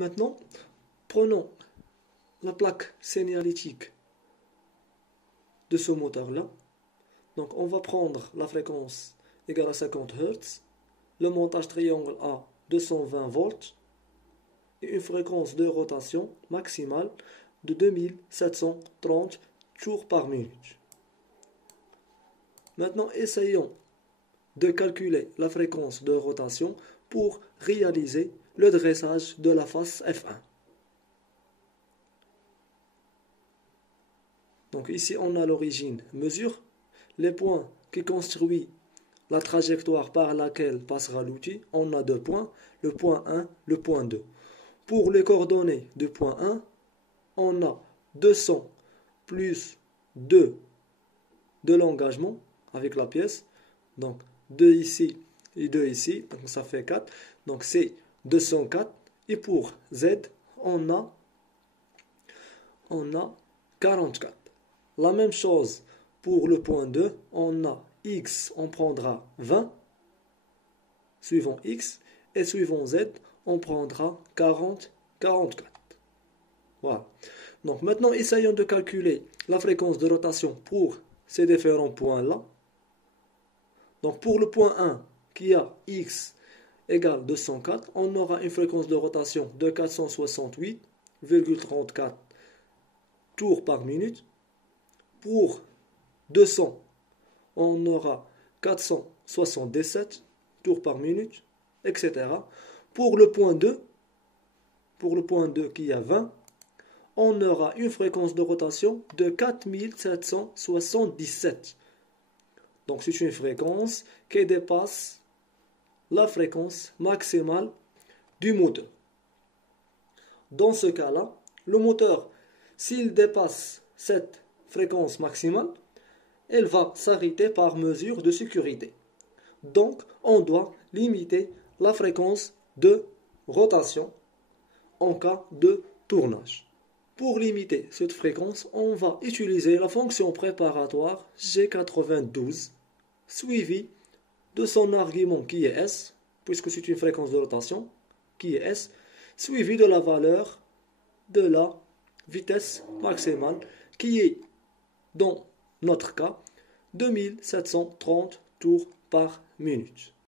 Maintenant, prenons la plaque signalétique de ce moteur-là. Donc, on va prendre la fréquence égale à 50 Hz, le montage triangle à 220 volts et une fréquence de rotation maximale de 2730 tours par minute. Maintenant, essayons de calculer la fréquence de rotation pour réaliser le dressage de la face F1. Donc ici, on a l'origine mesure, les points qui constituent la trajectoire par laquelle passera l'outil. On a deux points, le point 1, le point 2. Pour les coordonnées du point 1, on a 200 plus 2 de l'engagement avec la pièce. Donc 2 ici et 2 ici, donc ça fait 4. Donc c'est 204. Et pour Z, on a 44. La même chose pour le point 2, on a X, on prendra 20, suivant X, et suivant Z, on prendra 40, 44. Voilà. Donc maintenant, essayons de calculer la fréquence de rotation pour ces différents points-là. Donc pour le point 1, qui a X égale 204, on aura une fréquence de rotation de 468,34 tours par minute. Pour 200, on aura 477 tours par minute, etc. Pour le point 2, qui a 20, on aura une fréquence de rotation de 4777. Donc c'est une fréquence qui dépasse la fréquence maximale du moteur. Dans ce cas-là, le moteur, s'il dépasse cette fréquence maximale, elle va s'arrêter par mesure de sécurité. Donc, on doit limiter la fréquence de rotation en cas de tournage. Pour limiter cette fréquence, on va utiliser la fonction préparatoire G92, suivie de son argument qui est S, puisque c'est une fréquence de rotation, qui est S, suivie de la valeur de la vitesse maximale, qui est, dans notre cas, 2730 tours par minute.